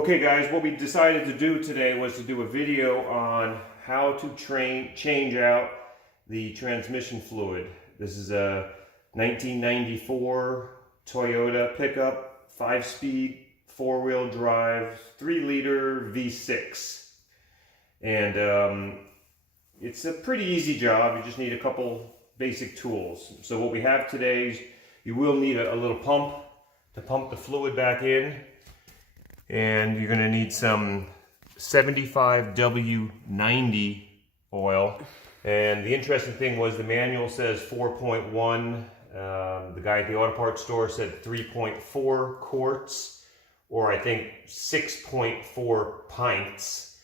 Okay guys, what we decided to do today was to do a video on how to change out the transmission fluid. This is a 1994 Toyota pickup, 5-speed, 4-wheel drive, 3-liter V6. And it's a pretty easy job. You just need a couple basic tools. So what we have today is you will need a little pump to pump the fluid back in. And you're going to need some 75W90 oil. And the interesting thing was the manual says 4.1. The guy at the auto parts store said 3.4 quarts, or I think 6.4 pints,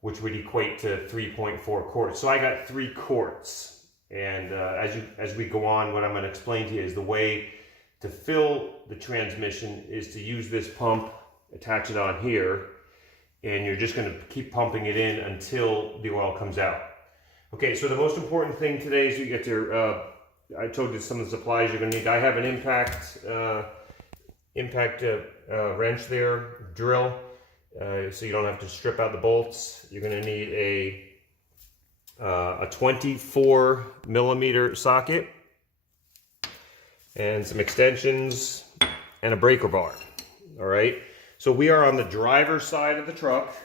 which would equate to 3.4 quarts. So I got 3 quarts. And as we go on, what I'm going to explain to you is the way to fill the transmission is to use this pump, attach it on here, and you're just going to keep pumping it in until the oil comes out. Okay, so the most important thing today is you get your, I told you some of the supplies you're going to need. I have an impact wrench there, drill, so you don't have to strip out the bolts. You're going to need a 24 millimeter socket and some extensions and a breaker bar. All right. So we are on the driver's side of the truck,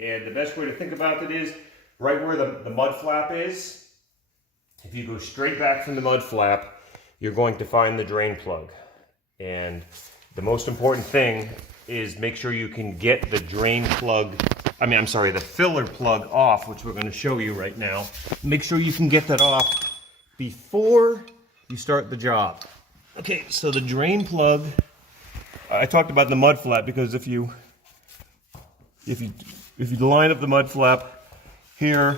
and the best way to think about it is right where the mud flap is. If you go straight back from the mud flap, you're going to find the drain plug. And the most important thing is make sure you can get the drain plug, the filler plug off, which we're going to show you right now. Make sure you can get that off before you start the job. Okay, so the drain plug, I talked about the mud flap because if you line up the mud flap here's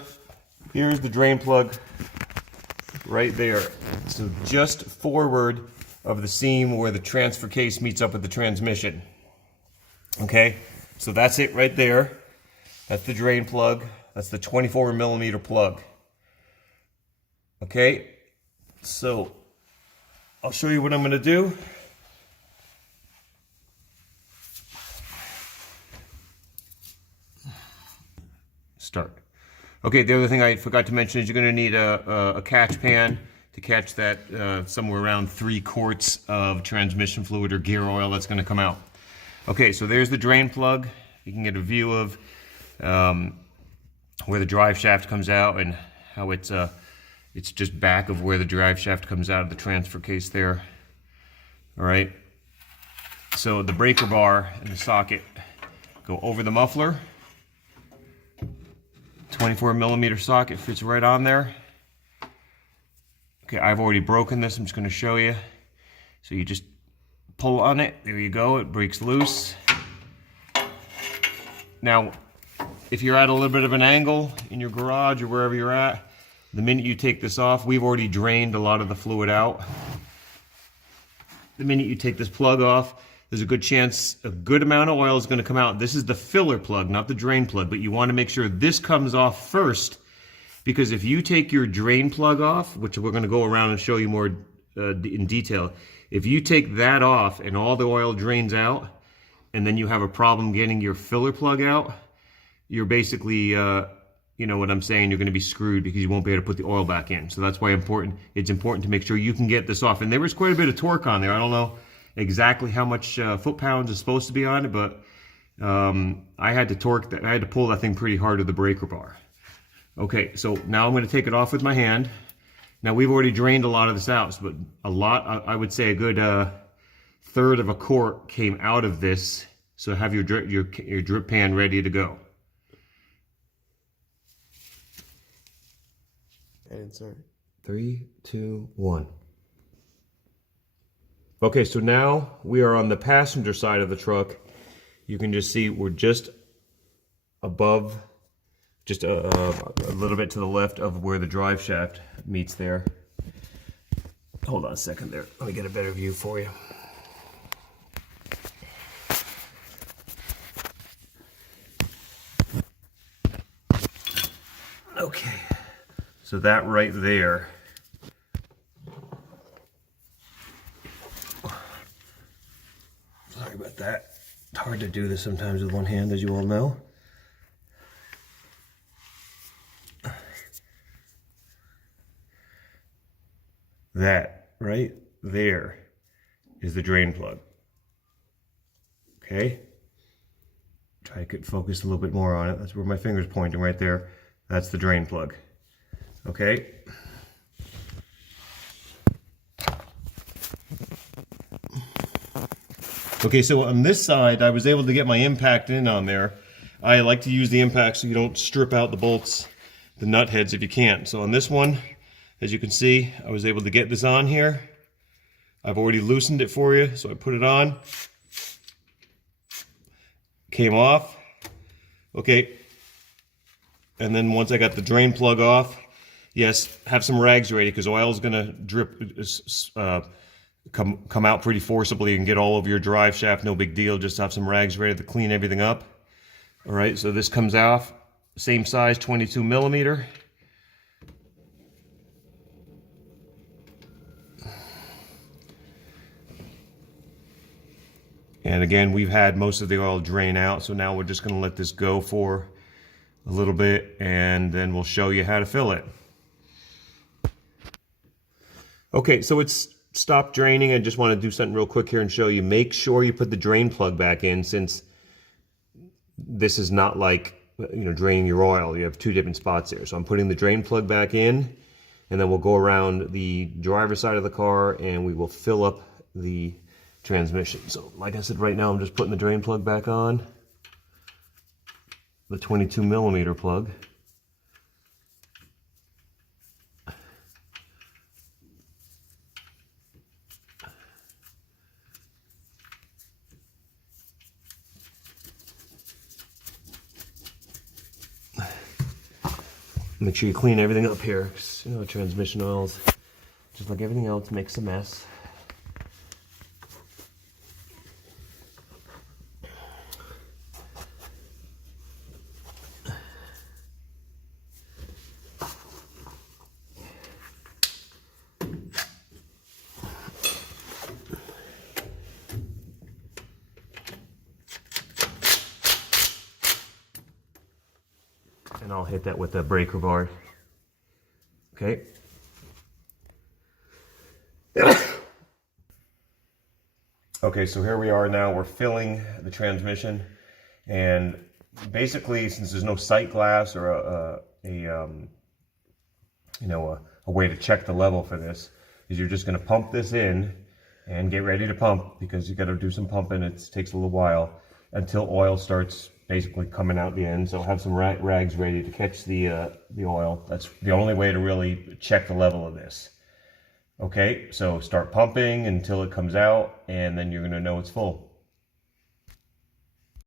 the drain plug right there. So just forward of the seam where the transfer case meets up with the transmission. Okay, so that's it right there. That's the drain plug. That's the 24 millimeter plug. Okay, so I'll show you what I'm going to do. Start. Okay, the other thing I forgot to mention is you're going to need a catch pan to catch that somewhere around 3 quarts of transmission fluid or gear oil that's going to come out. Okay, so there's the drain plug. You can get a view of where the drive shaft comes out and how it's just back of where the drive shaft comes out of the transfer case there. All right. So the breaker bar and the socket go over the muffler. 24 millimeter socket fits right on there. Okay, I've already broken this. I'm just going to show you. So you just pull on it. There you go. It breaks loose. Now, if you're at a little bit of an angle in your garage or wherever you're at, the minute you take this off, we've already drained a lot of the fluid out. The minute you take this plug off, there's a good chance a good amount of oil is going to come out. This is the filler plug, not the drain plug, but you want to make sure this comes off first, because if you take your drain plug off, which we're going to go around and show you more in detail, if you take that off and all the oil drains out, and then you have a problem getting your filler plug out, you're basically, you know what I'm saying, you're going to be screwed because you won't be able to put the oil back in. So that's why it's important to make sure you can get this off. And there was quite a bit of torque on there. I don't know exactly how much foot-pounds is supposed to be on it, but I had to pull that thing pretty hard with the breaker bar. Okay, so now I'm going to take it off with my hand. Now we've already drained a lot of this out, but I would say a good third of a quart came out of this. So have your drip pan ready to go. And sorry. 3, 2, 1. Okay, so now we are on the passenger side of the truck. You can just see we're just above, just a little bit to the left of where the drive shaft meets there. Hold on a second there. Let me get a better view for you. Okay, so that right there Sorry about that. It's hard hard to do this sometimes with one hand, as you all know. That right there is the drain plug. Okay? Try to get focused a little bit more on it. That's where my finger's pointing right there. That's the drain plug. Okay? Okay, so on this side, I was able to get my impact in on there. I like to use the impact so you don't strip out the bolts, the nut heads if you can. So on this one, as you can see, I was able to get this on here. I've already loosened it for you, so I put it on. Came off. Okay. And then once I got the drain plug off, yes, have some rags ready because oil is going to drip, come out pretty forcibly and get all over your drive shaft. No big deal. Just have some rags ready to clean everything up. All right, so this comes off. Same size, 22 millimeter. And again, we've had most of the oil drain out, so now we're just going to let this go for a little bit, and then we'll show you how to fill it. Okay, so it's stopped draining. I just want to do something real quick here and show you. Make sure you put the drain plug back in, since this is not like, you know, draining your oil. You have two different spots here. So I'm putting the drain plug back in, and then we'll go around the driver's side of the car and we will fill up the transmission. So like I said, right now I'm just putting the drain plug back on, the 22 millimeter plug. Make sure you clean everything up here, 'cause, you know, transmission oils, just like everything else, makes a mess. And I'll hit that with the breaker bar. Okay. Okay, so here we are now. We're filling the transmission, and basically, since there's no sight glass or a way to check the level for this, is you're just going to pump this in and get ready to pump, because you got to do some pumping. It takes a little while until oil starts basically coming out the end. So have some rags ready to catch the oil. That's the only way to really check the level of this. Okay, so start pumping until it comes out, and then you're going to know it's full.